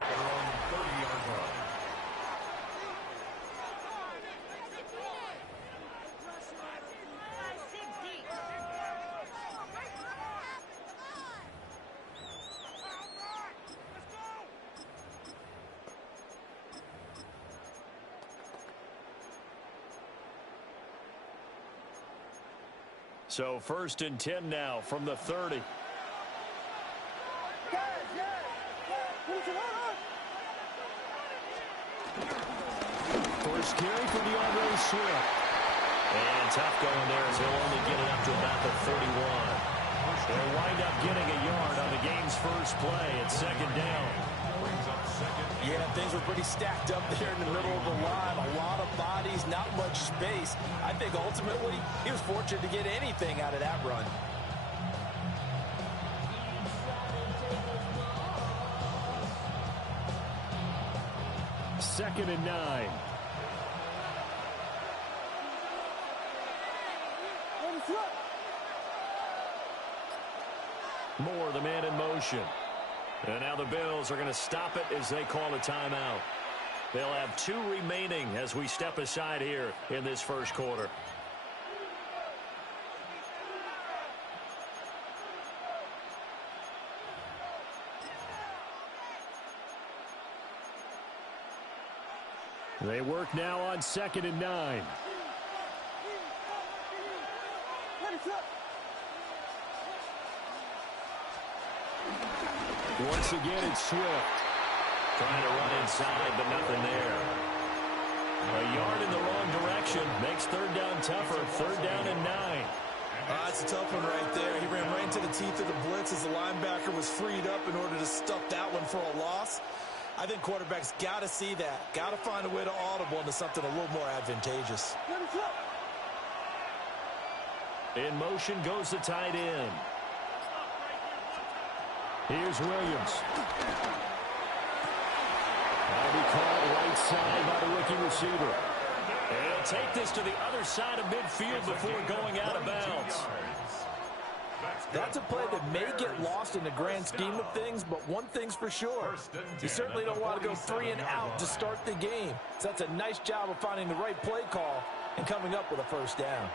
Their own 30-yard line. So 1st and 10 now from the 30. First carry for DeAndre Swift. And tough going there as he'll only get it up to about the 31. They'll wind up getting a yard on the game's first play at 2nd down. Yeah, things were pretty stacked up there in the middle of the line. A lot of bodies, not much space. I think ultimately he was fortunate to get anything out of that run. Second and 9. Moore, the man in motion. And now the Bills are going to stop it as they call a timeout. They'll have 2 remaining as we step aside here in this first quarter. They work now on 2nd and 9. Once again, it's Swift. Trying to run inside, but nothing there. A yard in the wrong direction makes 3rd down tougher. 3rd down and 9. That's a tough one right there. He ran right into the teeth of the blitz as the linebacker was freed up in order to stuff that one for a loss. I think quarterbacks got to see that. Got to find a way to audible into something a little more advantageous. In motion goes the tight end. Here's Williams. That'll be caught right side by the rookie receiver. And he'll take this to the other side of midfield before going out of bounds. That's a play that may get lost in the grand scheme of things, but one thing's for sure. You certainly don't want to go 3 and out to start the game. So that's a nice job of finding the right play call and coming up with a 1st down.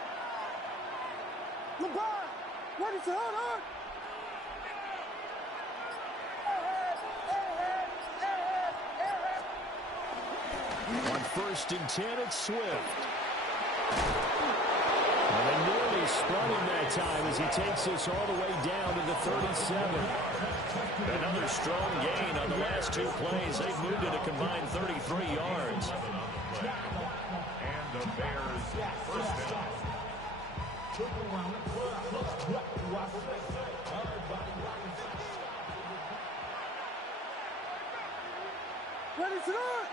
On 1st and 10, it's Swift. And they nearly spun him that time as he takes this all the way down to the 37. Another strong gain on the last 2 plays. They've moved it a combined 33 yards. And the Bears' 1st down. Ready to run!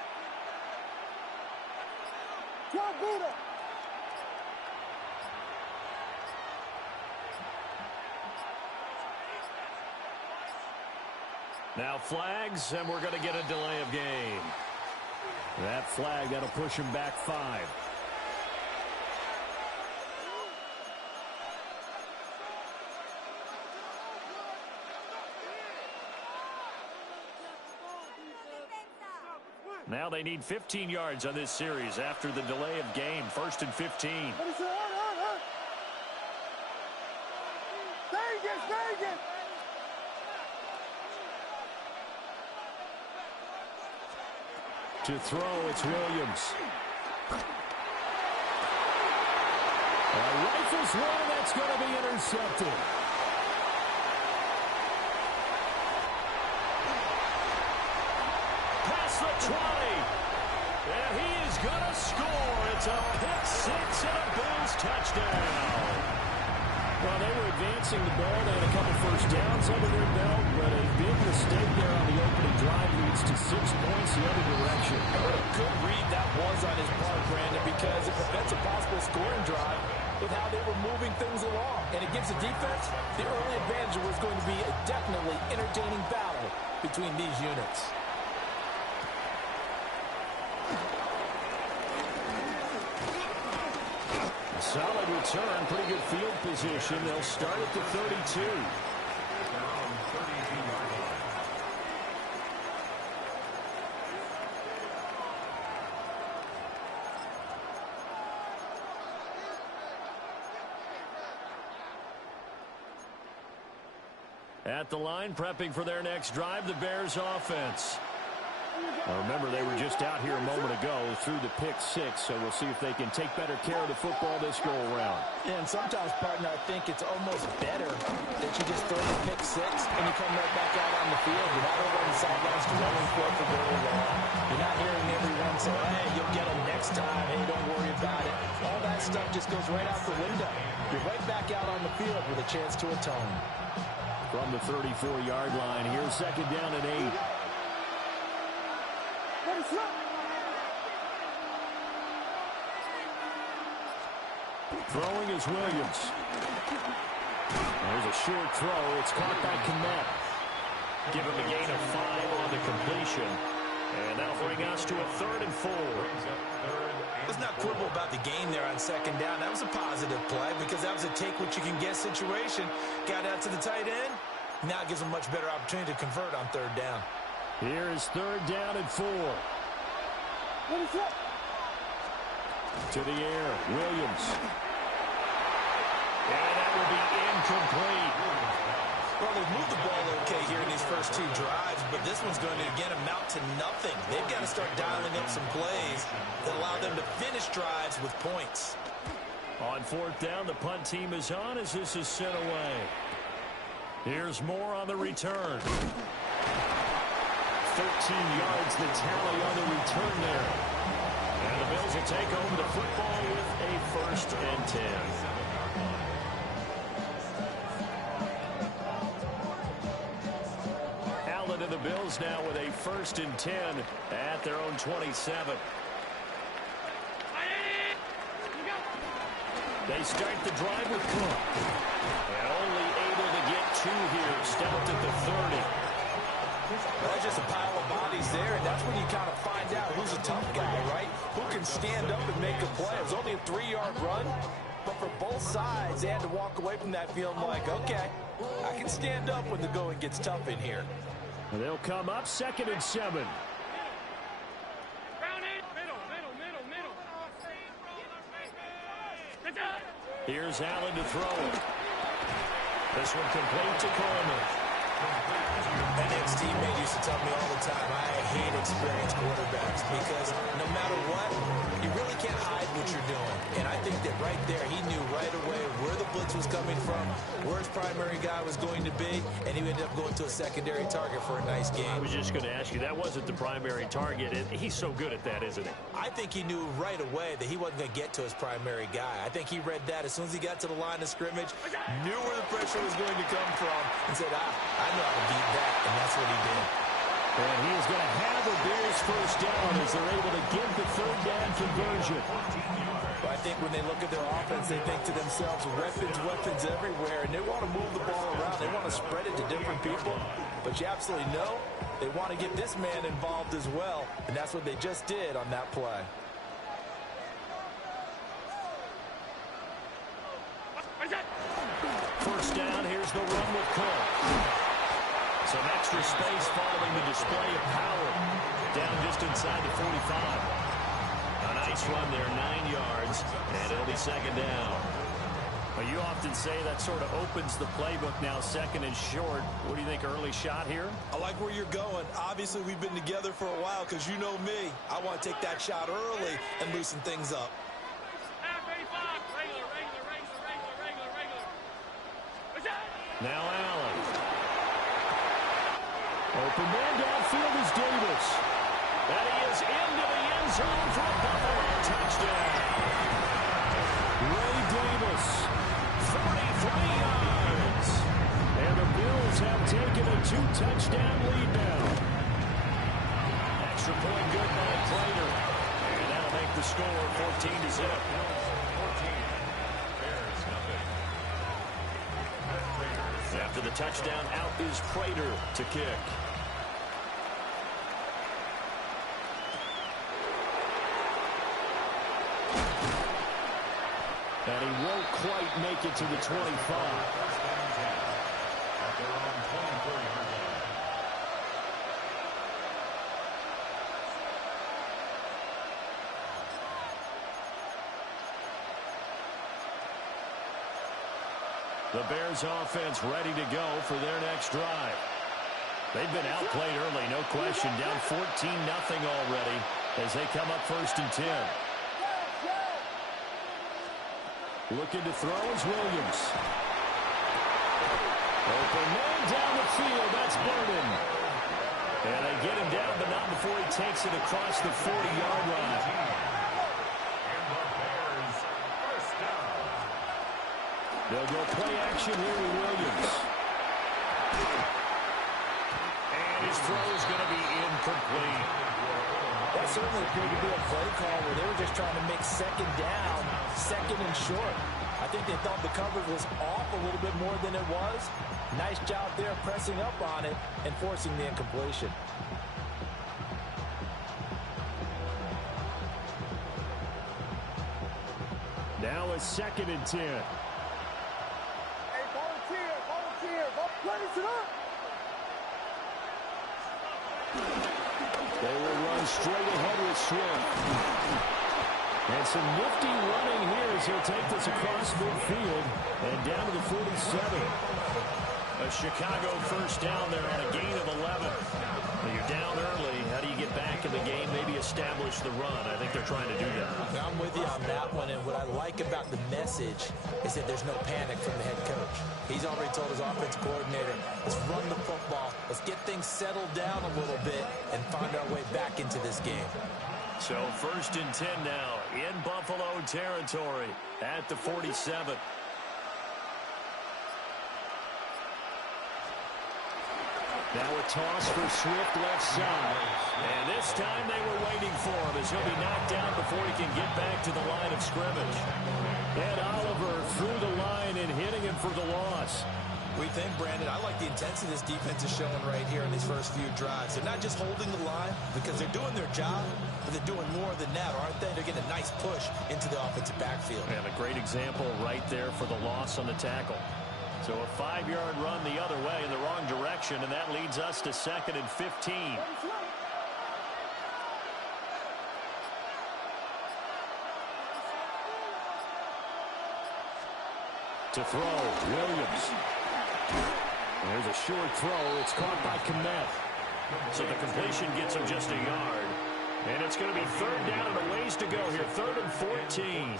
Now flags, and we're going to get a delay of game. That flag, that'll push him back 5. Now they need 15 yards on this series after the delay of game. 1st and 15. To throw, it's Williams. Rifles one, that's going to be intercepted. Past the 20. And he is going to score. It's a pick-6 and a Bills touchdown. Well, they were advancing the ball. They had a couple 1st downs under their belt, but a big mistake there on the opening drive leads to 6 points the other direction. What a good read that was on his part, Brandon, because it prevents a possible scoring drive with how they were moving things along. And it gives the defense the early advantage. Was going to be a definitely entertaining battle between these units. Solid return, pretty good field position. They'll start at the 32. At the line, prepping for their next drive, the Bears offense. Now remember, they were just out here a moment ago through the pick six, so we'll see if they can take better care of the football this go-around. And sometimes, partner, I think it's almost better that you just throw the pick six and you come right back out on the field. You're not over on the sidelines dwelling for very long. You're not hearing everyone say, hey, you'll get them next time. Hey, don't worry about it. All that stuff just goes right out the window. You're right back out on the field with a chance to atone. From the 34-yard line, here's second down and 8. Throwing is Williams. There's a short throw. It's caught by Kmet. Give him a gain of 5 on the completion. And that'll bring us to a 3rd and 4. Let's not quibble about the game there on second down. That was a positive play because that was a take-what-you-can-get situation. Got out to the tight end. Now it gives them a much better opportunity to convert on 3rd down. Here is 3rd down and 4. To the air, Williams. And that will be incomplete. Well, they've moved the ball okay here in these first 2 drives, but this one's going to, again, amount to nothing. They've got to start dialing up some plays that allow them to finish drives with points. On 4th down, the punt team is on as this is sent away. Here's more on the return. 13 yards the tally on the return there. And the Bills will take over the football with a 1st and 10. Allen and the Bills now with a 1st and 10 at their own 27. They start the drive with Cook. And only able to get 2 here. Stopped at the 30. Well, that's just a pile of bodies there, and that's when you kind of find out who's a tough guy, right? Who can stand up and make a play. It was only a 3-yard run, but for both sides, they had to walk away from that feeling like, okay, I can stand up when the going gets tough in here. And they'll come up 2nd and 7. Here's Allen to throw it. This one complete to Coleman. An ex-teammate used to tell me all the time, I hate experienced quarterbacks because no matter what, you really can't hide what you're doing. And I think that right there, he knew right away where the blitz was coming from, where his primary guy was going to be, and he ended up going to a secondary target for a nice game. I was just going to ask you, that wasn't the primary target. He's so good at that, isn't he? I think he knew right away that he wasn't going to get to his primary guy. I think he read that as soon as he got to the line of scrimmage, knew where the pressure was going to come from, and said, I know how to beat that, and that's what he did. And he is going to have a Bears 1st down as they're able to get the 3rd down conversion. But I think when they look at their offense, they think to themselves, weapons everywhere, and they want to move the ball around. They want to spread it to different people. But you absolutely know they want to get this man involved as well, and that's what they just did on that play. First down, here's the run with Cook. Some extra space following the display of power. Down just inside the 45. A nice run there, 9 yards, and it'll be 2nd down. Well, you often say that sort of opens the playbook now, 2nd and short. What do you think, early shot here? I like where you're going. Obviously, we've been together for a while because you know me. I want to take that shot early and loosen things up. Now Allen. Open man downfield is Davis. And he is into the end zone for a Buffalo touchdown. Ray Davis, 43 yards. And the Bills have taken a 2-touchdown lead now. Extra point good by Prater. And that'll make the score 14-0. After the touchdown, out is Prater to kick. And he won't quite make it to the 25. The Bears offense ready to go for their next drive. They've been outplayed early, no question. Down 14-0 already as they come up 1st and 10. Looking to throw is Williams. Open man down the field. That's Burden. And they get him down, but not before he takes it across the 40-yard line. They'll go play action here with Williams. And his throw is going to be incomplete. That certainly appeared to be a play call where they were just trying to make second down, second and short. I think they thought the coverage was off a little bit more than it was. Nice job there pressing up on it and forcing the incompletion. Now a 2nd and 10. Hey, volunteer. What is it up? They will run straight ahead with Swift. And some nifty running here as he'll take this across midfield and down to the 47. A Chicago first down there on a gain of 11. When you're down early, how do you get back in the game, maybe establish the run? I think they're trying to do that. I'm with you on that one, and what I like about the message is that there's no panic from the head coach. He's already told his offensive coordinator, let's run the football, let's get things settled down a little bit and find our way back into this game. So 1st and 10 now in Buffalo territory at the 47. Now a toss for Swift left side. And this time they were waiting for him as he'll be knocked down before he can get back to the line of scrimmage. And Oliver through the line and hitting him for the loss. We think, Brandon, I like the intensity this defense is showing right here in these first few drives. They're not just holding the line because they're doing their job, but they're doing more than that, aren't they? They're getting a nice push into the offensive backfield. And a great example right there for the loss on the tackle. So a 5-yard run the other way in the wrong direction, and that leads us to 2nd and 15. To throw, Williams. There's a short throw. It's caught by Kmet. So the completion gets him just a yard. And it's going to be 3rd down and a ways to go here. 3rd and 14.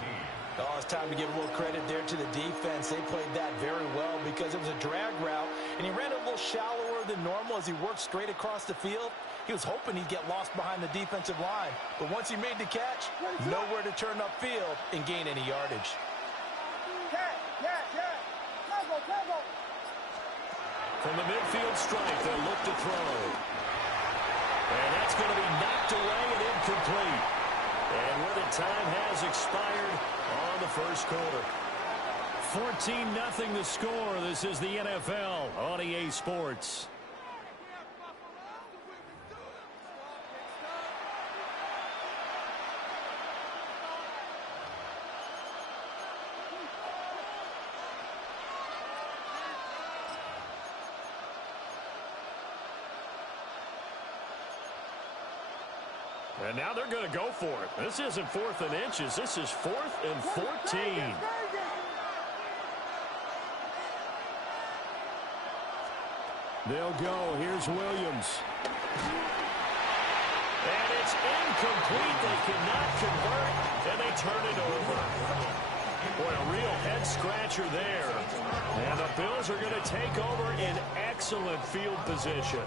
Oh, it's time to give a little credit there to the defense. They played that very well because it was a drag route, and he ran it a little shallower than normal as he worked straight across the field. He was hoping he'd get lost behind the defensive line, but once he made the catch, nowhere to turn upfield and gain any yardage. From the midfield stripe, they'll look to throw. And that's going to be knocked away and incomplete. And where the time has expired on the first quarter. 14-0 the score. This is the NFL on EA Sports. And now they're going to go for it. This isn't 4th and inches. This is 4th and 14. They'll go. Here's Williams. And it's incomplete. They cannot convert, and they turn it over. Boy, a real head-scratcher there. And the Bills are going to take over in excellent field position.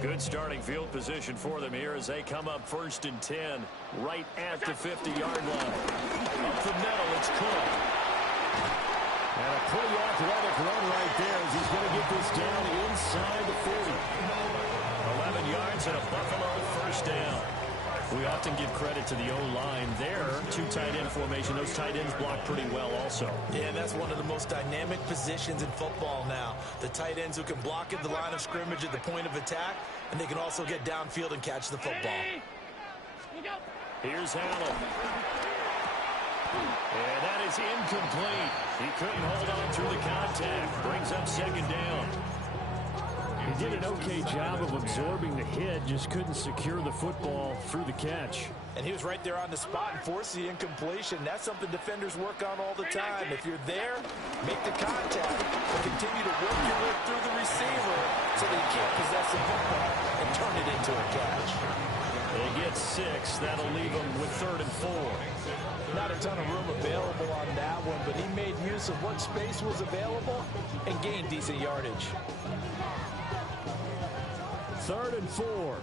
Good starting field position for them here as they come up 1st and 10 right at the 50-yard line. Up the middle, it's Cook. And a pretty athletic run right there as he's going to get this down inside the 40. 11 yards and a Buffalo first down. We often give credit to the O-line there. 2 tight end formation. Those tight ends block pretty well also. Yeah, and that's one of the most dynamic positions in football now. The tight ends who can block at the line of scrimmage at the point of attack, and they can also get downfield and catch the football. Here's Allen. And that is incomplete. He couldn't hold on through the contact. Brings up 2nd down. He did an okay job of absorbing the hit, just couldn't secure the football through the catch. And he was right there on the spot and forced the incompletion. That's something defenders work on all the time. If you're there, make the contact, but continue to work your way through the receiver so that you can't possess the football and turn it into a catch. They get 6. That'll leave them with 3rd and 4. Not a ton of room available on that one, but he made use of what space was available and gained decent yardage. 3rd and 4.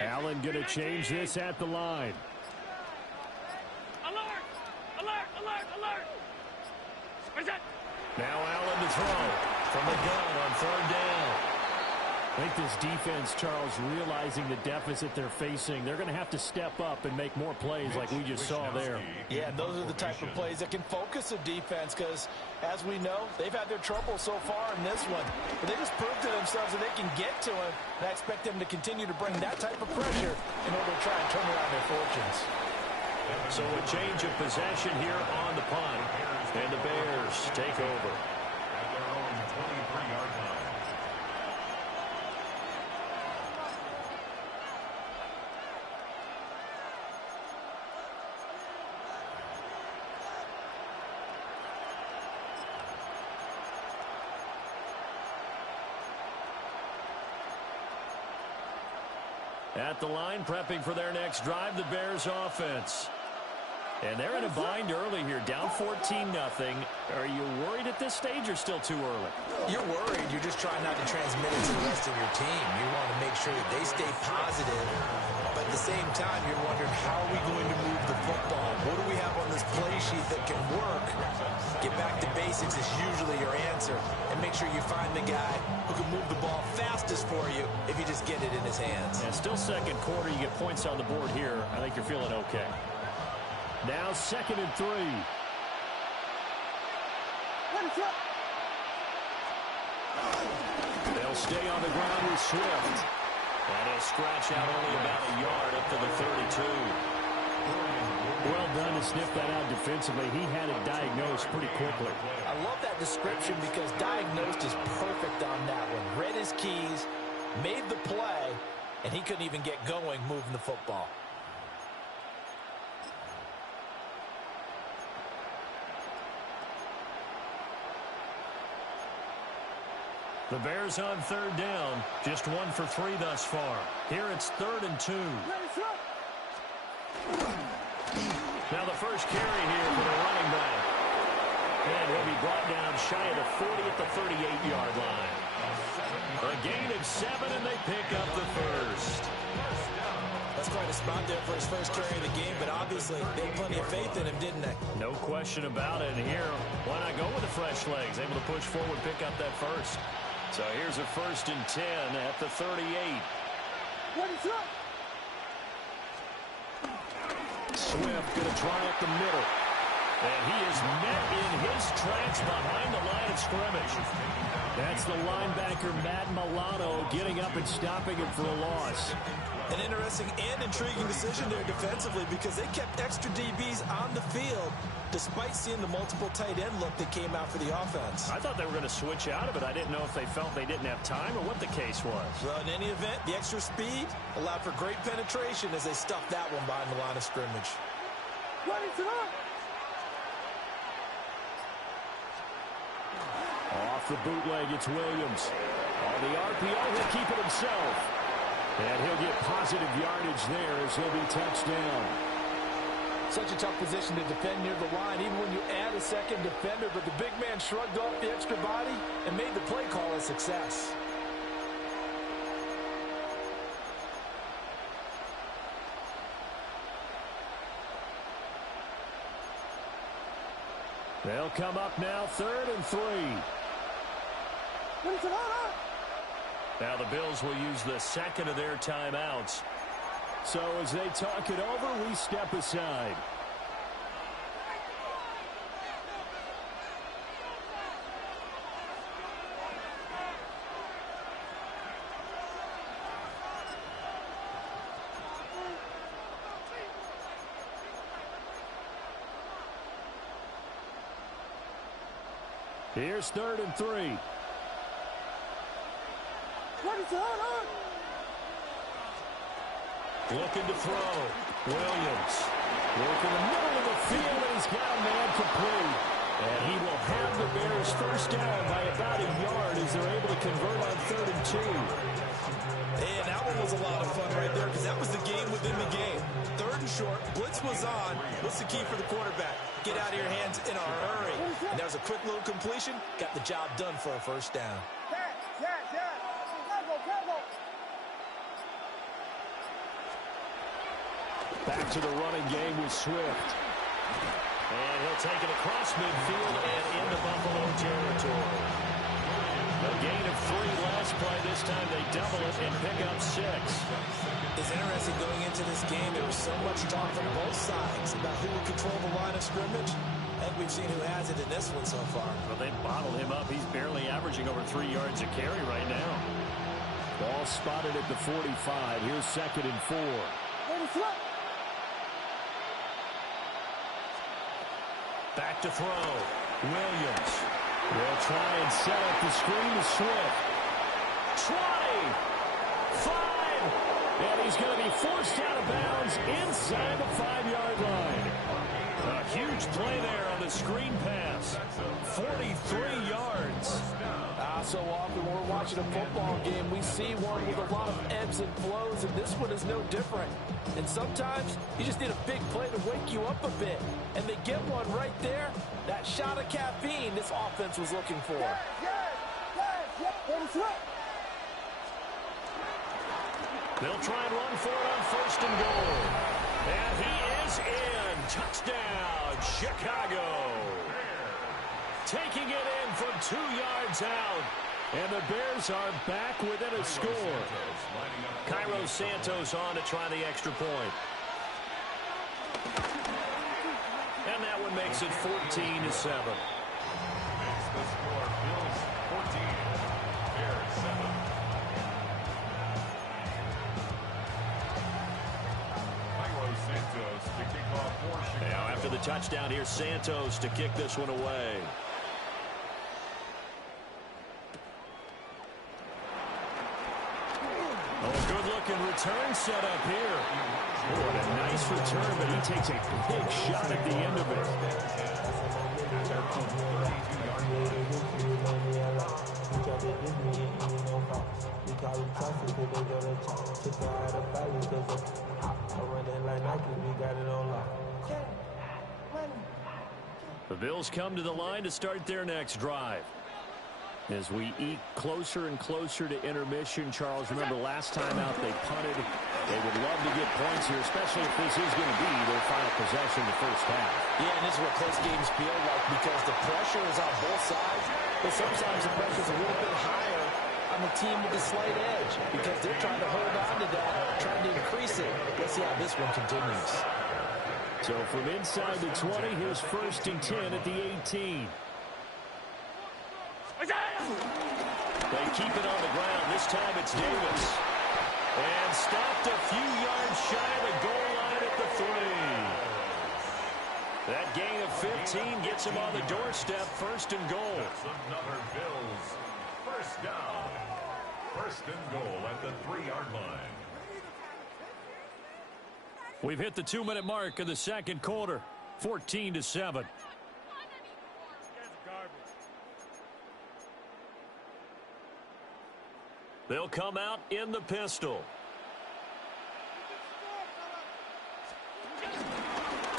Allen going to change this at the line. Alert! Alert! Alert! Alert! Where's that? Now Allen to throw from the gun on 3rd down. I think this defense, Charles, realizing the deficit they're facing, they're going to have to step up and make more plays like we just saw there. Yeah, and those are the type of plays that can focus a defense because, as we know, they've had their trouble so far in this one. But they just proved to themselves that they can get to him, and I expect them to continue to bring that type of pressure in order to try and turn around their fortunes. So a change of possession here on the punt, and the Bears take over. At their own 23-yard line. At the line, prepping for their next drive, the Bears offense. And they're in a bind early here, down 14-0. Are you worried at this stage or still too early? You're worried. You're just trying not to transmit it to the rest of your team. You want to make sure that they stay positive. But at the same time, you're wondering, how are we going to move the football? What do we have on this play sheet that can work? Get back to basics is usually your answer. And make sure you find the guy who can move the ball fastest for you if you just get it in his hands. Yeah, still second quarter. You get points on the board here. I think you're feeling okay. Now 2nd and 3. They'll stay on the ground with Swift. And he'll scratch out only about a yard up to the 32. Well done to sniff that out defensively. He had it diagnosed pretty quickly. I love that description because diagnosed is perfect on that one. Read his keys, made the play, and he couldn't even get going moving the football. The Bears on 3rd down, just 1 for 3 thus far. Here it's 3rd and 2. Now the first carry here for the running back. And he'll be brought down shy of the 40 at the 38-yard line. A gain of 7, and they pick up the first. That's quite a spot there for his first carry of the game, but obviously they had plenty of faith in him, didn't they? No question about it. And here, why not go with the fresh legs? Able to push forward, pick up that first. So here's a 1st and 10 at the 38. Swift going to try up the middle. And he is met in his tracks behind the line of scrimmage. That's the linebacker, Matt Milano, getting up and stopping him for a loss. An interesting and intriguing decision there defensively because they kept extra DBs on the field despite seeing the multiple tight end look that came out for the offense. I thought they were going to switch out of it. I didn't know if they felt they didn't have time or what the case was. Well, in any event, the extra speed allowed for great penetration as they stuffed that one behind the line of scrimmage. Off the bootleg, it's Williams. On the RPO, he'll keep it himself. And he'll get positive yardage there as he'll be touched down. Such a tough position to defend near the line, even when you add a second defender, but the big man shrugged off the extra body and made the play call a success. They'll come up now, 3rd and 3. Now the Bills will use the 2nd of their timeouts. So as they talk it over, we step aside. Here's 3rd and 3. Looking to throw. Williams. Working the middle of the field, and he's got a man complete. And he will have the Bears first down by about a yard as they're able to convert on 3rd and 2. And that one was a lot of fun right there because that was the game within the game. 3rd and short, blitz was on. What's the key for the quarterback? Get out of your hands in a hurry. And that was a quick little completion. Got the job done for a first down. Back to the running game with Swift. And he'll take it across midfield and into Buffalo territory. A gain of 3 last play. This time they double it and pick up 6. It's interesting going into this game. There was so much talk from both sides about who would control the line of scrimmage. I think we've seen who has it in this one so far. Well, they bottled him up. He's barely averaging over 3 yards a carry right now. Ball spotted at the 45. Here's 2nd and 4. Back to throw. Williams will try and set up the screen to Swift. 20, 5, and he's going to be forced out of bounds inside the 5-yard line. A huge play there on the screen pass. 43 yards. So often we're watching a football game, we see one with a lot of ebbs and flows, and this one is no different. And sometimes you just need a big play to wake you up a bit. And they get one right there. That shot of caffeine this offense was looking for. They'll try and run for it on 1st and goal. And he is in. Touchdown, Chicago. Taking it in from 2 yards out. And the Bears are back within a score. Cairo Santos on to try the extra point. And that one makes it 14-7. Now after the touchdown, here's Santos to kick this one away. Good-looking return set up here. Oh, what a nice return, but he takes a big shot at the end of it. The Bills come to the line to start their next drive. As we eke closer and closer to intermission, Charles, remember last time out they punted. They would love to get points here, especially if this is going to be their final possession in the first half. Yeah, and this is what close games feel like because the pressure is on both sides, but sometimes the pressure is a little bit higher on the team with the slight edge because they're trying to hold on to that, trying to increase it. Let's see how this one continues. So from inside the 20, here's 1st and 10 at the 18. They keep it on the ground. This time it's Davis. And stopped a few yards shy of the goal line at the 3. That gain of 15 gets him on the doorstep. 1st and goal. Another Bills. First down. 1st and goal at the 3-yard line. We've hit the 2-minute mark of the 2nd quarter. 14-7. They'll come out in the pistol.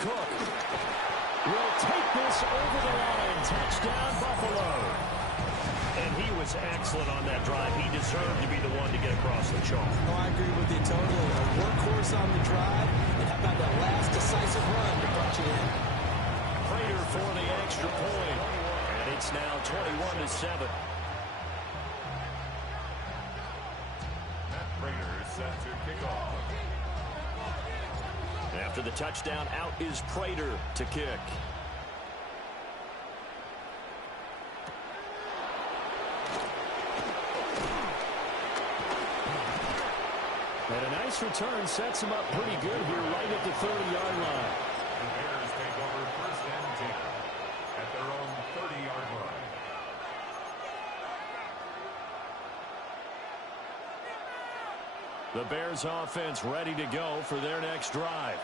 Cook will take this over the line. Touchdown, Buffalo. And he was excellent on that drive. He deserved to be the one to get across the chalk. Oh, I agree with you totally. A workhorse on the drive. And how about that last decisive run to punch it in? Prater for the extra point. And it's now 21-7. Set to kick off. After the touchdown, out is Prater to kick. And a nice return sets him up pretty good here right at the 30-yard line. The Bears take over 1st and 10 at their own 30-yard line. The Bears offense ready to go for their next drive.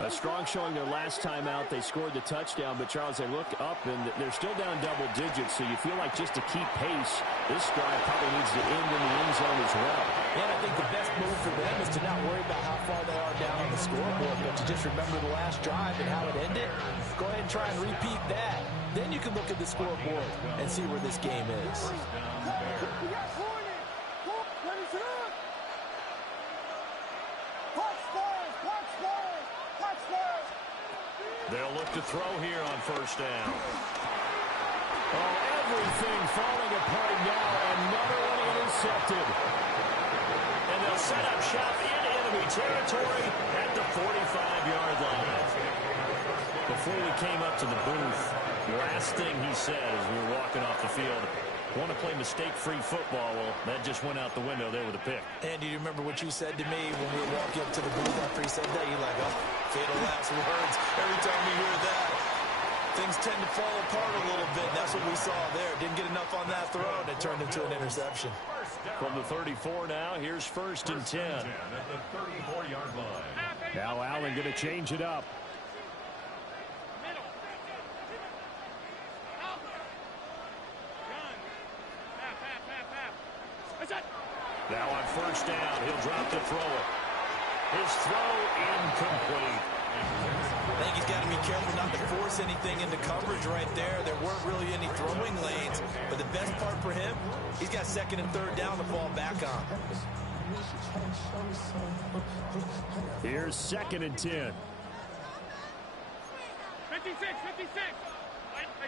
A strong showing their last time out. They scored the touchdown, but Charles, they look up and they're still down double digits, so you feel like just to keep pace, this drive probably needs to end in the end zone as well. And I think the best move for them is to not worry about how far they are down on the scoreboard, but to just remember the last drive and how it ended. Go ahead and try and repeat that. Then you can look at the scoreboard and see where this game is. They'll look to throw here on first down. Oh, everything falling apart now. Another one intercepted. And they'll set up shop in enemy territory at the 45-yard line. Before we came up to the booth, the last thing he said as we were walking off the field, want to play mistake-free football. Well, that just went out the window there with a pick. And do you remember what you said to me when we were walking up to the booth after he said that? You're like, oh, fatal last words. Every time we hear that, things tend to fall apart a little bit. That's what we saw there. Didn't get enough on that throw, and it turned into an interception. From the 34 now, here's first and 10. At the 34-yard line. Now Allen going to change it up. Now on first down, he'll drop to throw it. His throw incomplete. I think he's got to be careful not to force anything into coverage right there. There weren't really any throwing lanes, but the best part for him, he's got second and third down to fall back on. Here's second and 10. 56, 56.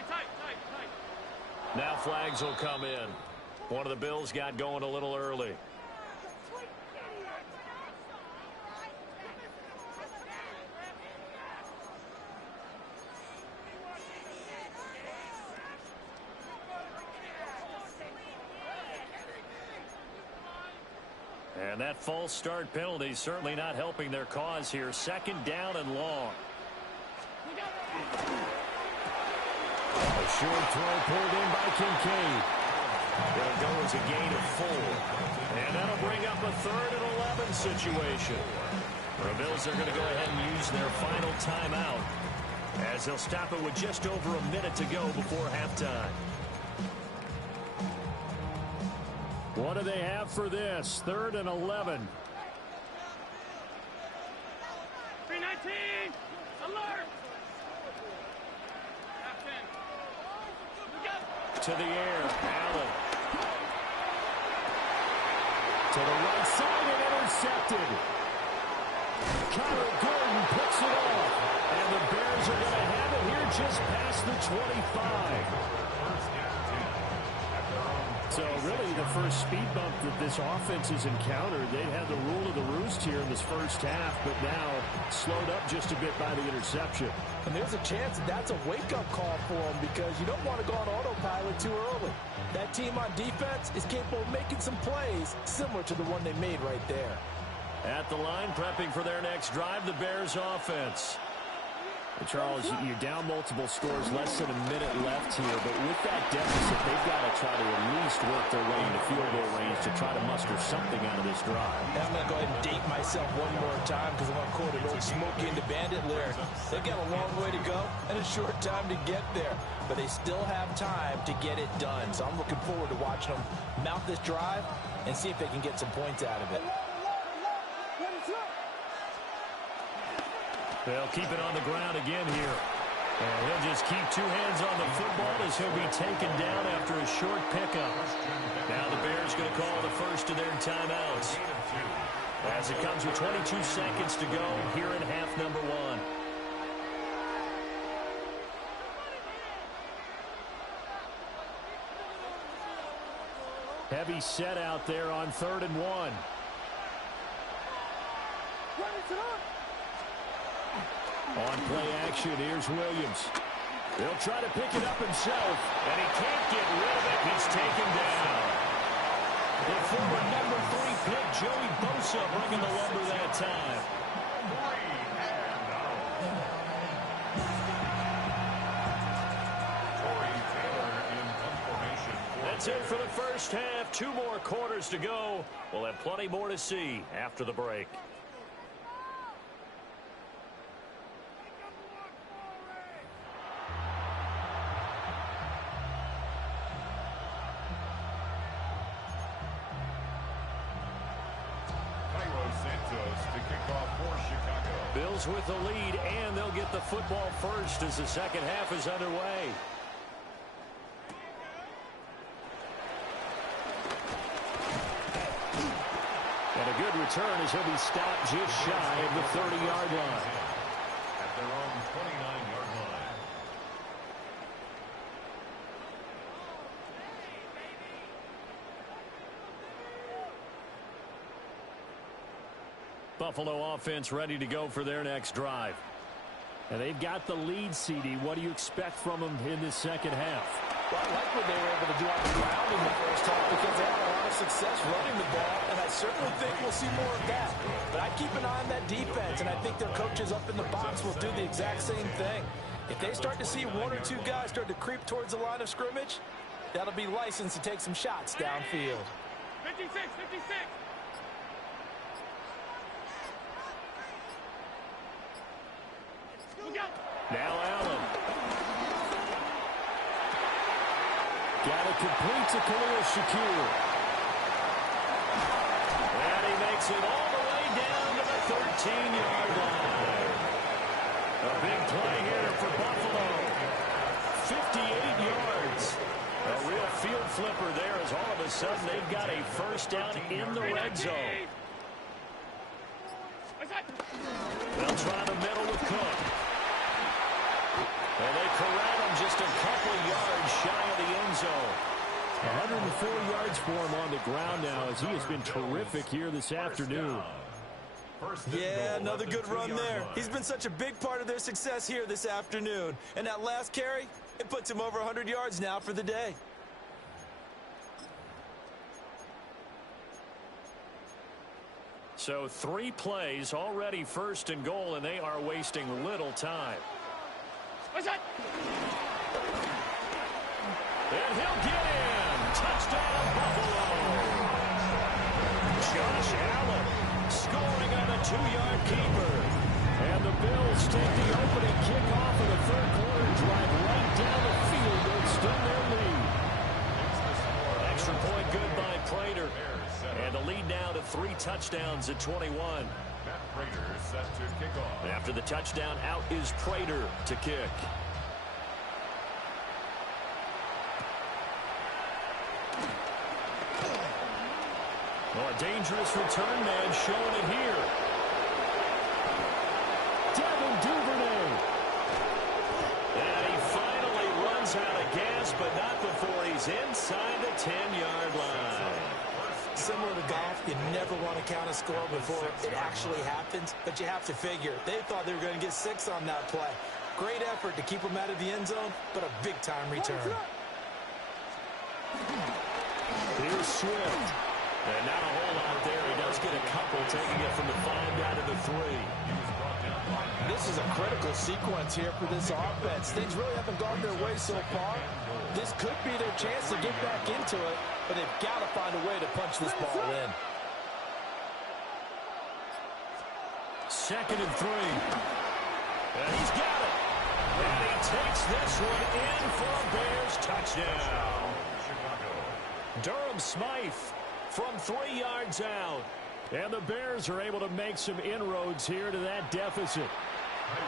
Tight. Now flags will come in. One of the Bills got going a little early. And that false start penalty certainly not helping their cause here. Second down and long. A short throw pulled in by Kincaid. It'll go as a gain of 4. And that'll bring up a 3rd and 11 situation. The Bills are going to go ahead and use their final timeout as they'll stop it with just over a minute to go before halftime. What do they have for this? 3rd and 11. 319. Alert. To the air. Allen. To the right side and intercepted. Kyler Gordon picks it off. And the Bears are going to have it here just past the 25. So really the first speed bump that this offense has encountered. They had the rule of the roost here in this first half, but now slowed up just a bit by the interception. And there's a chance that's a wake-up call for them because you don't want to go on autopilot too early. That team on defense is capable of making some plays similar to the one they made right there. At the line, prepping for their next drive, the Bears offense. And Charles, you're down multiple scores, less than a minute left here, but with that deficit, they've got to try to at least work their way into field goal range to try to muster something out of this drive. And I'm going to go ahead and date myself one more time because I'm going to quote an old Smokey and the Bandit lyric. They've got a long way to go and a short time to get there, but they still have time to get it done. So I'm looking forward to watching them mount this drive and see if they can get some points out of it. They'll keep it on the ground again here. And he'll just keep 2 hands on the football as he'll be taken down after a short pickup. Now the Bears going to call the first of their timeouts as it comes with 22 seconds to go here in half number 1. Heavy set out there on 3rd and 1. On play action, here's Williams. He'll try to pick it up himself, and he can't get rid of it. He's taken down. The former number 3 pick, Joey Bosa, bringing the lumber that time. That's it for the first half. 2 more quarters to go. We'll have plenty more to see after the break. Bills with the lead, and they'll get the football first as the second half is underway. And a good return as he'll be stopped just shy of the 30-yard line. At their own 29-yard line. Buffalo offense ready to go for their next drive. And they've got the lead, CD. What do you expect from them in this second half? Well, I like what they were able to do on the ground in the first half because they had a lot of success running the ball, and I certainly think we'll see more of that. But I keep an eye on that defense, and I think their coaches up in the box will do the exact same thing. If they start to see 1 or 2 guys start to creep towards the line of scrimmage, that'll be licensed to take some shots downfield. 56, 56. Now Allen. Got it complete to Khalil Shakir. And he makes it all the way down to the 13-yard line. A big play here for Buffalo. 58 yards. A real field flipper there as all of a sudden they've got a first down in the red zone. They'll try the middle with Cook. And they corral him just a couple yards shy of the end zone. 104 yards for him on the ground now as he has been terrific here this afternoon. Yeah, another good run there. He's been such a big part of their success here this afternoon. And that last carry, it puts him over 100 yards now for the day. So 3 plays already first and goal, and they are wasting little time. And he'll get in. Touchdown, Buffalo. Josh Allen scoring on a 2-yard keeper. And the Bills take the opening kickoff of the third quarter, drive right down the field to extend their lead. Extra point good by Prater. And the lead now to 3 touchdowns at 21. Prater set to kick off. After the touchdown, out is Prater to kick. Oh, a dangerous return man showing it here. Devin Duvernay. And he finally runs out of gas, but not before he's inside the 10-yard line. Similar to golf, you never want to count a score before it actually happens, but you have to figure. They thought they were going to get 6 on that play. Great effort to keep them out of the end zone, but a big-time return. Here's Swift. And not a whole lot there. He does get a couple, taking it from the 5 down to the 3. This is a critical sequence here for this offense. Things really haven't gone their way so far. This could be their chance to get back into it, but they've got to find a way to punch this ball in. 2nd and 3. And he's got it. And he takes this one in for a Bears touchdown. Durham Smythe from 3 yards out. And the Bears are able to make some inroads here to that deficit.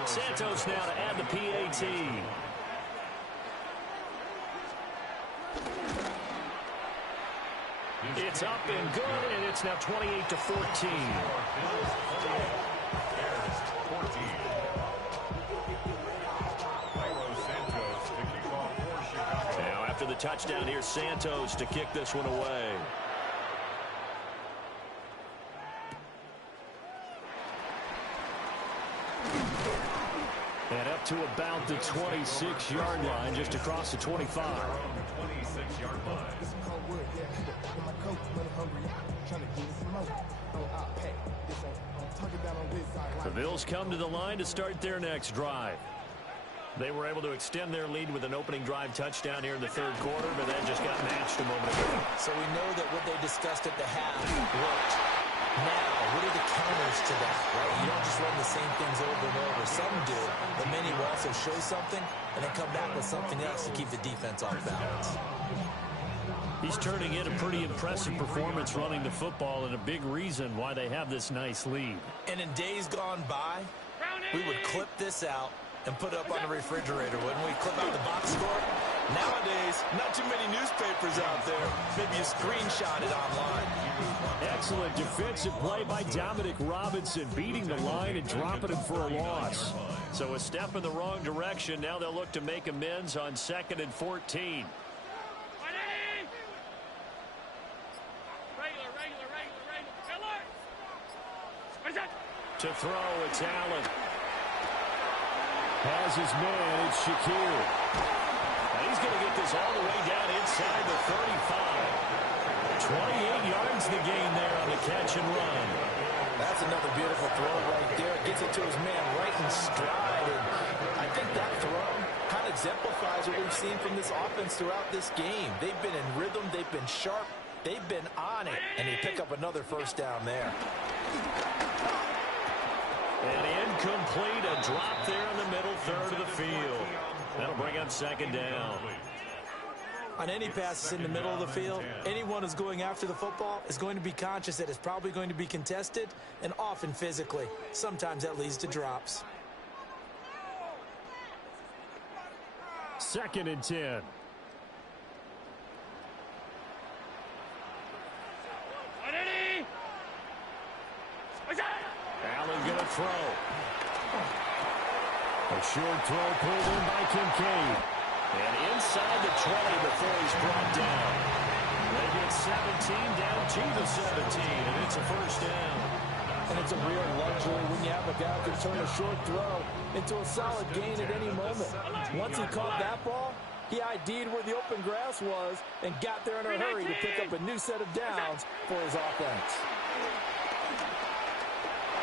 Santos now to add the PAT. It's up and good, and it's now 28-14. Now after the touchdown, here's Santos to kick this one away. And up to about the 26-yard line, just across the 25. 26-yard line. The Bills come to the line to start their next drive. They were able to extend their lead with an opening drive touchdown here in the third quarter, but that just got matched a moment ago. So we know that what they discussed at the half worked. Now, what are the counters to that, right? You don't just run the same things over and over. Some do, but many will also show something and then come back with something else to keep the defense off balance. He's turning in a pretty impressive performance running the football, and a big reason why they have this nice lead. And in days gone by, we would clip this out and put it up on the refrigerator, wouldn't we? Clip out the box score. Nowadays, not too many newspapers out there. Maybe you screenshot it online. Excellent defensive play by Dominic Robinson, beating the line and dropping him for a loss. So a step in the wrong direction. Now they'll look to make amends on 2nd and 14. To throw, it's Allen. Has his man, it's Shakir. Now he's going to get this all the way down inside the 35. 28 yards the gain there on the catch and run. That's another beautiful throw right there. Gets it to his man right in stride. And I think that throw kind of exemplifies what we've seen from this offense throughout this game. They've been in rhythm. They've been sharp. They've been on it. And they pick up another first down there. And incomplete, a drop there in the middle third of the field. That'll bring up 2nd down. On any passes in the middle of the field, anyone who's going after the football is going to be conscious that it's probably going to be contested, and often physically. Sometimes that leads to drops. 2nd and 10. Allen going to throw. A short throw pulled in by Kincaid. And inside the 20 before he's brought down. They get 17 down to the 17, and it's a first down. And it's a real luxury when you have a guy who can turn a short throw into a solid gain at any moment. Once he caught that ball, he ID'd where the open grass was and got there in a hurry to pick up a new set of downs for his offense.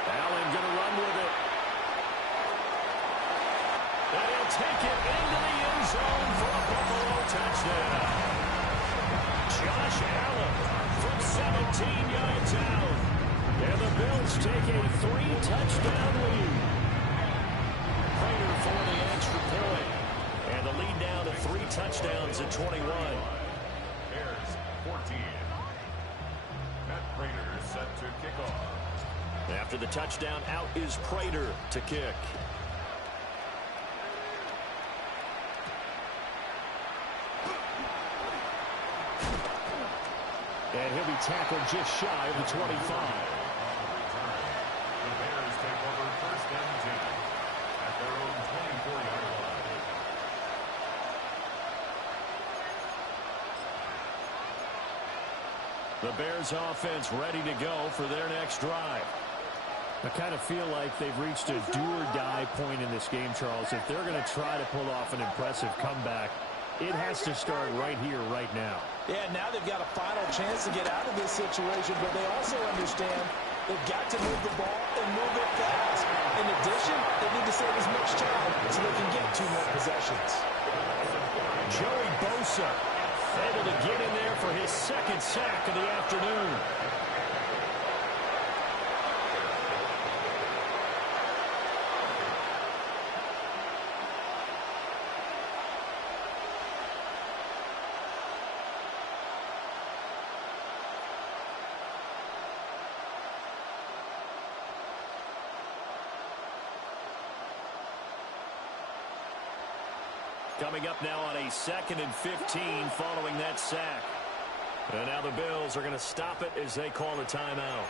Allen going to run with it. And he'll take it into the end zone for a Buffalo touchdown. Josh Allen from 17 yards out. And the Bills take a 3-touchdown lead. Prater for the extra point. And the lead down to 3 touchdowns at 21. Bears 14. Matt Prater set to kick off. After the touchdown, out is Prater to kick. And he'll be tackled just shy of the 25. The Bears take over 1st and 10 at their own 24-yard line. The Bears offense ready to go for their next drive. I kind of feel like they've reached a do-or-die point in this game, Charles. If they're going to try to pull off an impressive comeback, it has to start right here, right now. Yeah, now they've got a final chance to get out of this situation, but they also understand they've got to move the ball and move it fast. In addition, they need to save as much time so they can get 2 more possessions. Joey Bosa able to get in there for his 2nd sack of the afternoon. Coming up now on a 2nd and 15 following that sack. And now the Bills are going to stop it as they call a timeout.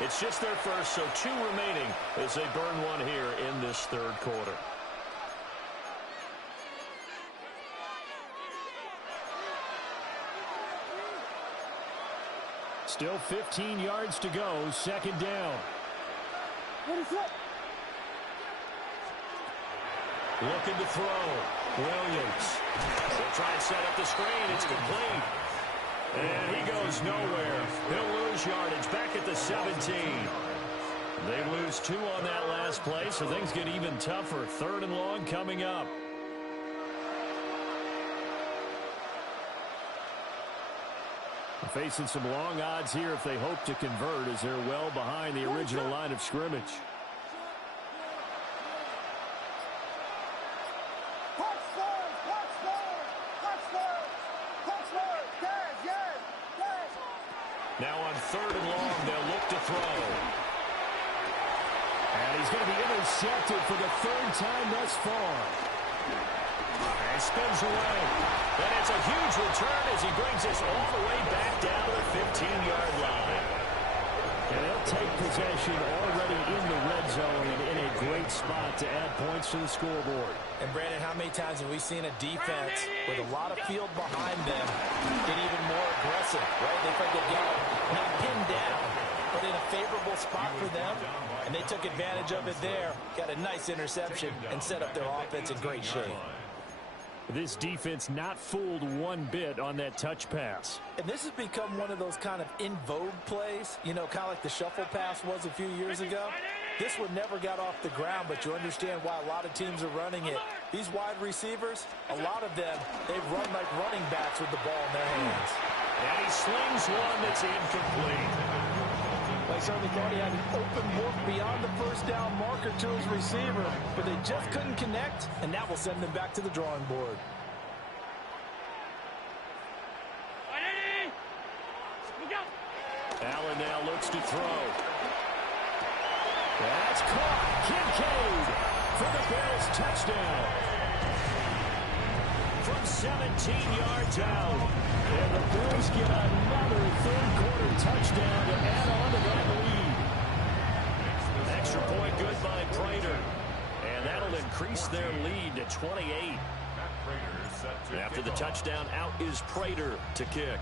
It's just their first, so 2 remaining as they burn 1 here in this third quarter. Still 15 yards to go, 2nd down. Looking to throw. Williams. They'll try and set up the screen. It's complete. And he goes nowhere. He'll lose yardage back at the 17. They lose 2 on that last play, so things get even tougher. 3rd and long coming up. Facing some long odds here if they hope to convert, as they're well behind the original line of scrimmage. Now on 3rd and long, they'll look to throw. And he's going to be intercepted for the 3rd time thus far. And spins away. And it's a huge return as he brings us all the way back down to the 15-yard line. And they'll take possession already in the red zone and in a great spot to add points to the scoreboard. And, Brandon, how many times have we seen a defense with a lot of field behind them get even more aggressive, right? They felt they got not pinned down, but in a favorable spot for them, and they took advantage of it there, got a nice interception, and set up their offense in great shape. This defense not fooled one bit on that touch pass. And this has become one of those kind of in vogue plays, you know, kind of like the shuffle pass was a few years ago. This one never got off the ground, but you understand why a lot of teams are running it. These wide receivers, a lot of them, they run like running backs with the ball in their hands. And he slings one that's incomplete. I certainly thought he had an open look beyond the first down marker to his receiver, but they just couldn't connect, and that will send them back to the drawing board. Allen now looks to throw. That's caught. Kincaid for the Bills touchdown. From 17 yards out. And the Bills get another 3rd-quarter touchdown to add on to that lead. Extra point good by Prater. And that'll increase their lead to 28. After the touchdown, out is Prater to kick.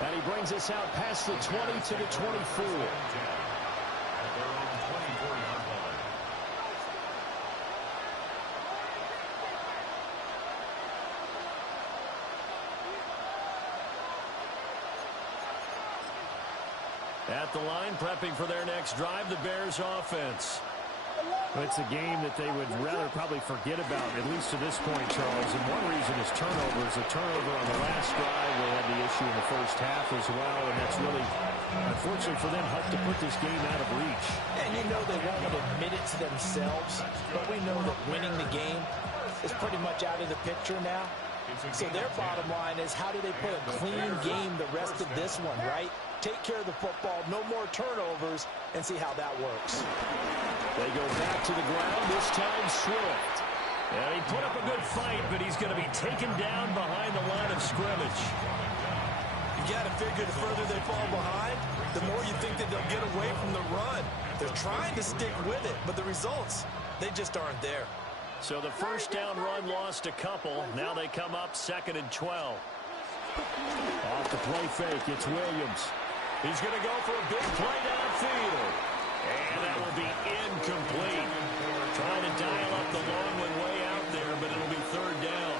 And he brings us out past the 20 to the 24. At the line, prepping for their next drive, the Bears offense. It's a game that they would rather probably forget about, at least to this point, Charles. And one reason is turnovers. A turnover on the last drive. They had the issue in the first half as well, and that's really, unfortunately for them, helped to put this game out of reach. And you know they won't admit it to themselves, but we know that winning the game is pretty much out of the picture now. So their bottom line is, how do they play a clean game the rest of this one, right? Take care of the football, no more turnovers, and see how that works. They go back to the ground, this time Swift. And he put up a good fight, but he's going to be taken down behind the line of scrimmage. You got to figure the further they fall behind, the more you think that they'll get away from the run. They're trying to stick with it, but the results, they just aren't there. So the first down run lost a couple. Now they come up 2nd and 12. Off the play fake, it's Williams. He's going to go for a big play downfield. And that will be incomplete. Trying to dial up the long one way out there, but it'll be 3rd down.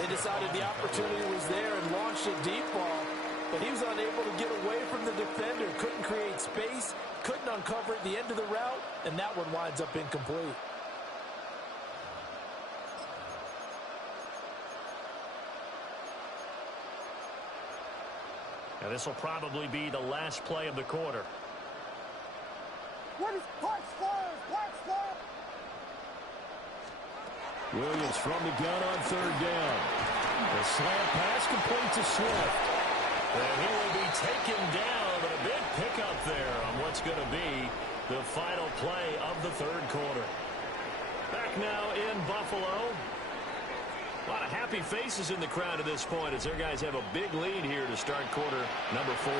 They decided the opportunity was there and launched a deep ball, but he was unable to get away from the defender. Couldn't create space, couldn't uncover at the end of the route, and that one winds up incomplete. Now this will probably be the last play of the quarter. What is Black Squad? Williams from the gun on 3rd down. The slant pass complete to Swift. And he will be taken down, but a big pickup there on what's going to be the final play of the 3rd quarter. Back now in Buffalo. A lot of happy faces in the crowd at this point as their guys have a big lead here to start quarter number 4.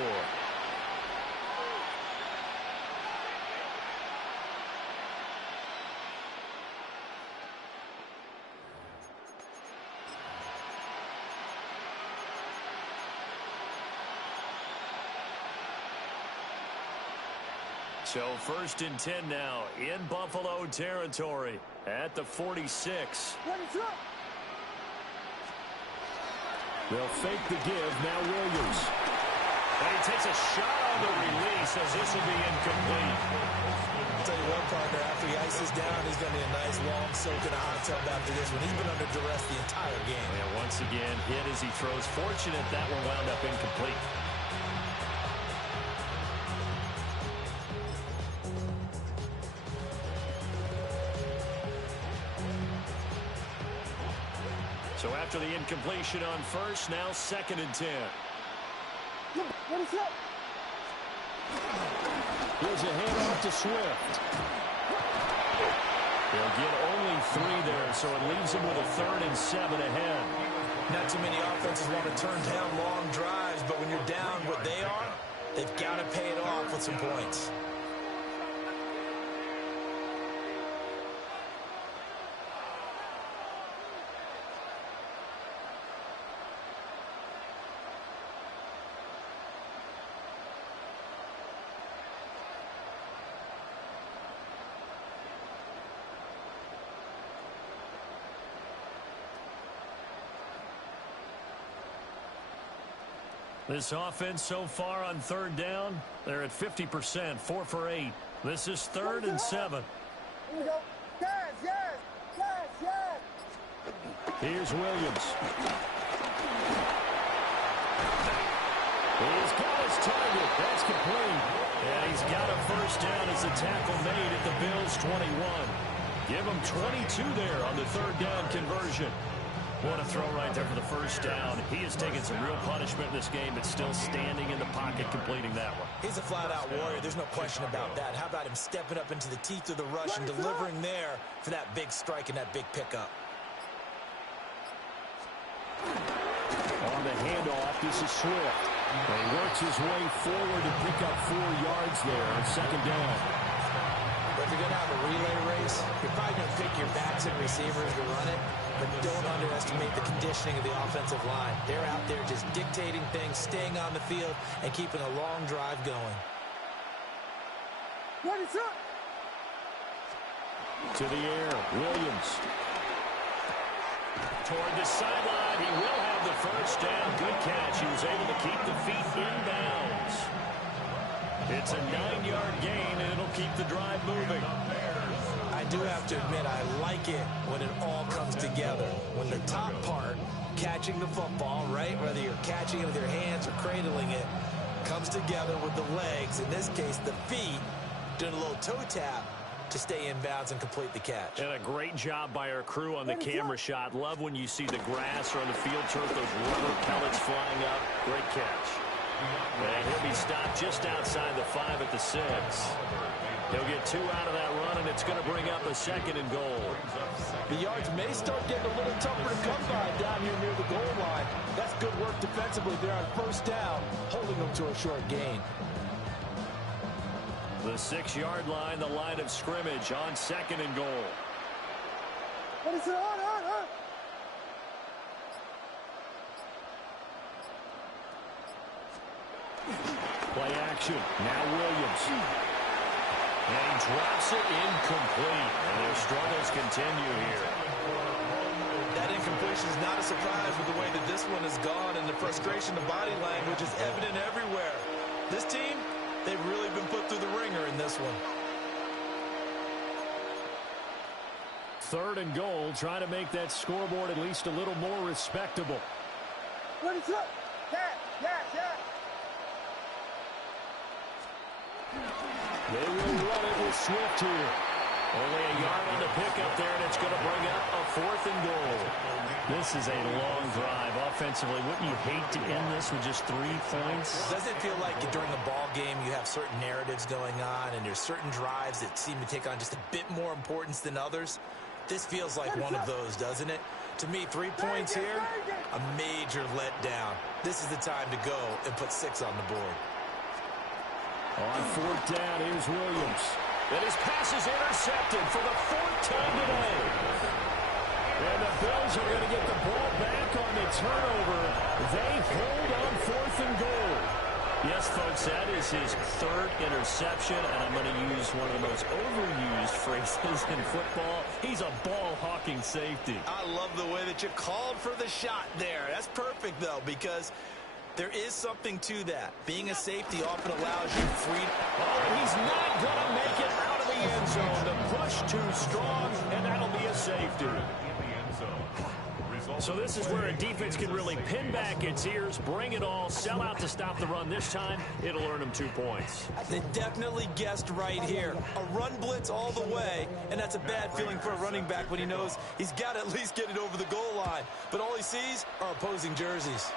So 1st and 10 now in Buffalo territory at the 46. They'll fake the give. Now Williams. And he takes a shot on the release as this will be incomplete. I'll tell you what, partner, after he ices down, he's going to be a nice, long soak in a hot tub after this one. He's been under duress the entire game. And once again, hit as he throws. Fortunate that one wound up incomplete. So after the incompletion on first, now 2nd and 10. What is that? Here's a handoff to Swift. They'll get only 3 there, so it leaves them with a 3rd and 7 ahead. Not too many offenses want to turn down long drives, but when you're down what they are, they've got to pay it off with some points. This offense so far on 3rd down, they're at 50%, 4 for 8. This is 3rd and 7. Here we go. Yes, yes, yes, yes. Here's Williams. He's got his target. That's complete. And he's got a 1st down as the tackle made at the Bills' 21. Give him 22 there on the 3rd down conversion. What a throw right there for the 1st down. He has taken some real punishment in this game, but still standing in the pocket completing that one. He's a flat-out warrior. There's no question about that. How about him stepping up into the teeth of the rush and delivering there for that big strike and that big pickup? On the handoff, this is Swift. He works his way forward to pick up 4 yards there on 2nd down. But if you're going to have a relay race, you're probably going to pick your backs and receivers to run it, but don't underestimate the conditioning of the offensive line. They're out there just dictating things, staying on the field, and keeping a long drive going. What is up? To the air, Williams. Toward the sideline, he will have the 1st down. Good catch. He was able to keep the feet inbounds. It's a 9-yard gain, and it'll keep the drive moving. I do have to admit, I like it when it all comes together. When the top part, catching the football, right, whether you're catching it with your hands or cradling it, comes together with the legs, in this case the feet, doing a little toe tap to stay in bounds and complete the catch. And a great job by our crew on the camera shot. Love when you see the grass or on the field turf, those rubber pellets flying up. Great catch. And he'll be stopped just outside the 5 at the 6. He'll get 2 out of that run, and it's going to bring up a 2nd and goal. The yards may start getting a little tougher to come by down here near the goal line. That's good work defensively there on 1st down, holding them to a short gain. The 6-yard line, the line of scrimmage on 2nd and goal. What is it on? Play action. Now Williams. And he drops it incomplete. And their struggles continue here. That incompletion is not a surprise with the way that this one has gone, and the frustration, the body language is evident everywhere. This team, they've really been put through the ringer in this one. 3rd and goal, trying to make that scoreboard at least a little more respectable. What is up? Yes, yes, yes. They will run it with Swift here. Only a yard on the pickup there, and it's going to bring up a 4th and goal. This is a long drive offensively. Wouldn't you hate to end this with just 3 points? Doesn't it feel like during the ball game you have certain narratives going on and there's certain drives that seem to take on just a bit more importance than others? This feels like one of those, doesn't it? To me, 3 points here, a major letdown. This is the time to go and put 6 on the board. On 4th down, here's Williams. And his pass is intercepted for the 4th time today. And the Bills are going to get the ball back on the turnover. They hold on 4th and goal. Yes, folks, that is his 3rd interception, and I'm going to use one of the most overused phrases in football. He's a ball-hawking safety. I love the way that you called for the shot there. That's perfect, though, because There is something to that. Being a safety often allows you freedom. Oh, and he's not going to make it out of the end zone. The push too strong, and that'll be a safety. So this is where a defense can really pin back its ears, bring it all, sell out to stop the run this time. It'll earn them 2 points. They definitely guessed right here. A run blitz all the way, and that's a bad feeling for a running back when he knows he's got to at least get it over the goal line. But all he sees are opposing jerseys.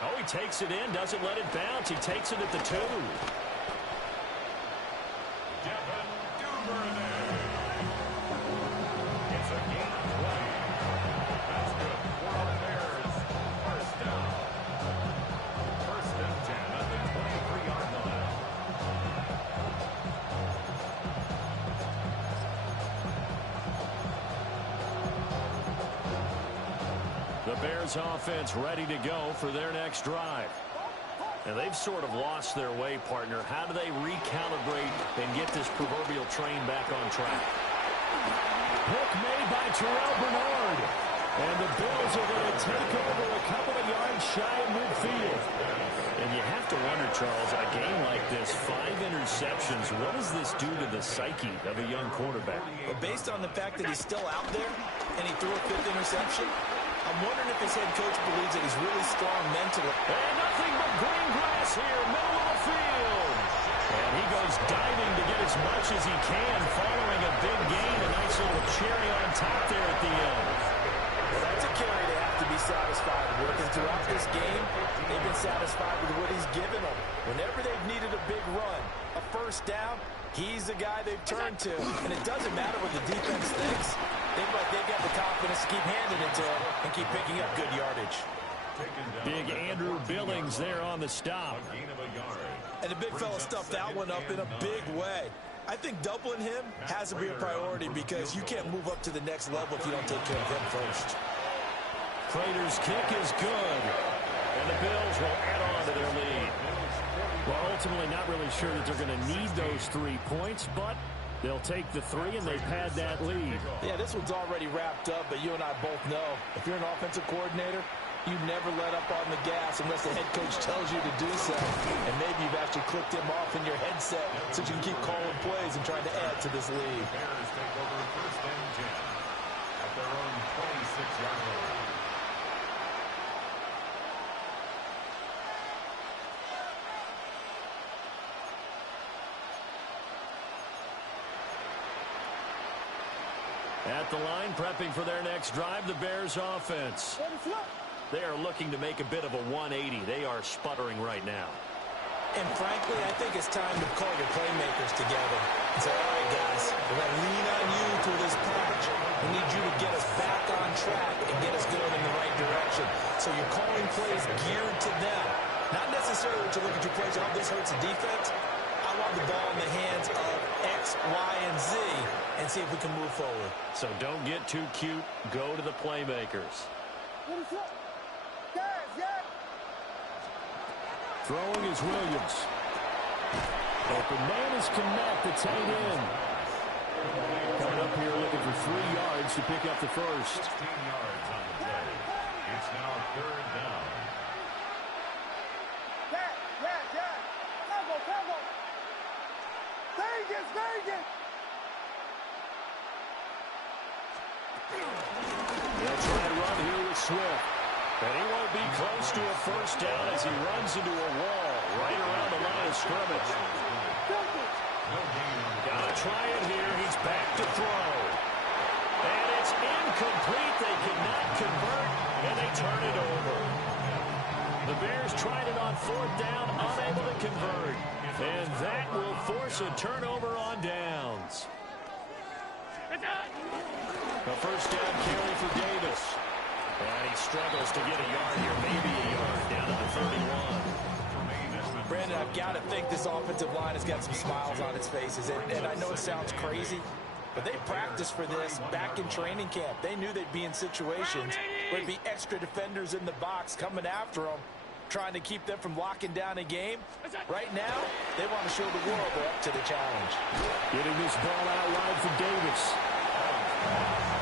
Oh, he takes it in, doesn't let it bounce. He takes it at the 2. It's a gain of 20. That's good for the Bears. First down. First and 10 at the 23-yard line. The Bears offense ready to go for their next drive. And they've sort of lost their way, partner. How do they recalibrate and get this proverbial train back on track? Pick made by Terrell Bernard. And the Bills are going to take over a couple of yards shy of midfield. And you have to wonder, Charles, a game like this, 5 interceptions, what does this do to the psyche of a young quarterback? But based on the fact that he's still out there and he threw a 5th interception, I'm wondering if his head coach believes that he's really strong mentally. And nothing but green grass here, middle of the field. And he goes diving to get as much as he can, following a big gain, a nice little cherry on top there at the end. Well, that's a carry they have to be satisfied with. And throughout this game, they've been satisfied with what he's given them. Whenever they've needed a big run, a first down, he's the guy they've turned to. And it doesn't matter what the defense thinks. They've got the confidence to keep handing it to him and keep picking up good yardage. Big Andrew Billings there on the stop. And the big fella stuffed that one up in a big way. I think doubling him has to be a priority because you can't move up to the next level if you don't take care of him first. Prater's kick is good. And the Bills will add on to their lead. Well, ultimately not really sure that they're going to need those 3 points, but they'll take the 3 and they've had that lead. Yeah, this one's already wrapped up, but you and I both know if you're an offensive coordinator, you never let up on the gas unless the head coach tells you to do so. And maybe you've actually clicked him off in your headset so you can keep calling plays and trying to add to this lead. Bears take over first and 10 at their own 26-yard line. At the line, prepping for their next drive, the Bears offense. They are looking to make a bit of a 180. They are sputtering right now. And frankly, I think it's time to call your playmakers together and say, all right, guys, we're going to lean on you through this patch. We need you to get us back on track and get us going in the right direction. So you're calling plays geared to them. Not necessarily to look at your plays, oh, this hurts the defense. I want the ball in the hands of X, Y, and Z and see if we can move forward. So don't get too cute. Go to the playmakers. Throwing is Williams. Open man is Kmet, the tight end. Coming up here looking for 3 yards to pick up the first. 16 yards on the play. It's now 3rd down. Vegas! They'll try and run here with Swift. And he won't be close to a first down as he runs into a wall right around the line of scrimmage. Gotta try it here. He's back to throw. And it's incomplete. They cannot convert, and they turn it over. The Bears tried it on 4th down, unable to convert. And that will force a turnover on downs. A first down carry for Davis. And he struggles to get a yard here, maybe a yard, down to the 31. Brandon, I've got to think this offensive line has got some smiles on its faces. And I know it sounds crazy, but they practiced for this back in training camp. They knew they'd be in situations where there'd be extra defenders in the box coming after them, trying to keep them from locking down a game. Right now, they want to show the world they're up to the challenge. Getting this ball out wide for Davis.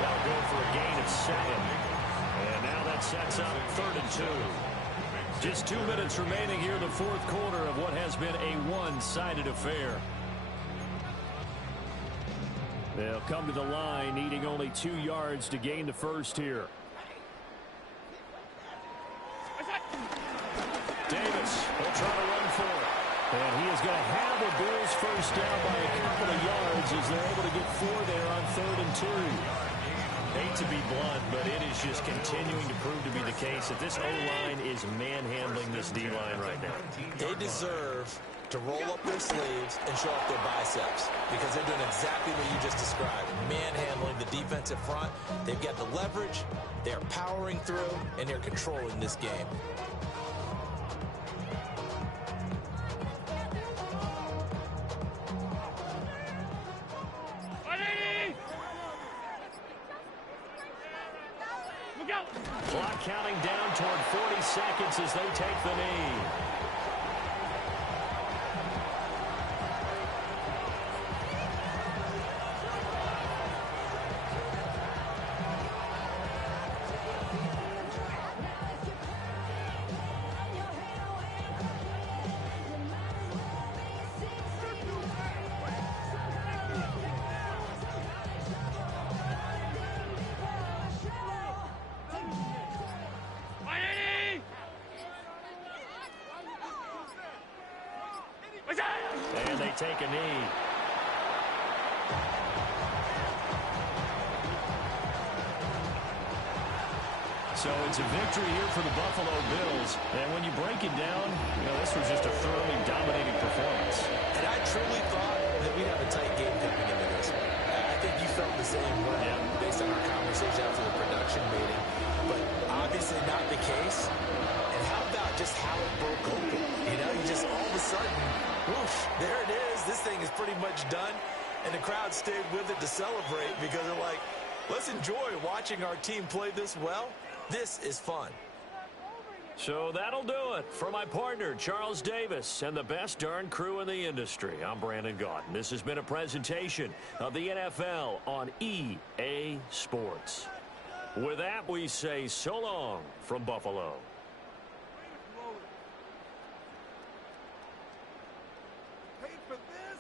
That'll go for a gain of 7. And now that it sets up 3rd and 2. Just 2 minutes remaining here in the fourth quarter of what has been a one-sided affair. They'll come to the line needing only 2 yards to gain the first here. Davis will try to run for it. And he is going to have the Bills first down by a couple of yards as they're able to get 4 there on 3rd and 2. Hate to be blunt, but it is just continuing to prove to be the case that this O-line is manhandling this D-line right now. They deserve to roll up their sleeves and show off their biceps because they're doing exactly what you just described, manhandling the defensive front. They've got the leverage, they're powering through, and they're controlling this game. Clock counting down toward 40 seconds as they take the knee. And they take a knee. So it's a victory here for the Buffalo Bills. And when you break it down, this was just a thoroughly dominating performance. And I truly thought that we'd have a tight game coming into this one. I think you felt the same way based on our conversation after the production meeting. But obviously not the case. And how about just how it broke open? You just all of a sudden, whoosh, there it is. This thing is pretty much done. And the crowd stayed with it to celebrate because they're like, let's enjoy watching our team play this well. This is fun. So that'll do it for my partner, Charles Davis, and the best darn crew in the industry. I'm Brandon Gaudin. This has been a presentation of the NFL on EA Sports. With that, we say so long from Buffalo. Pay for this?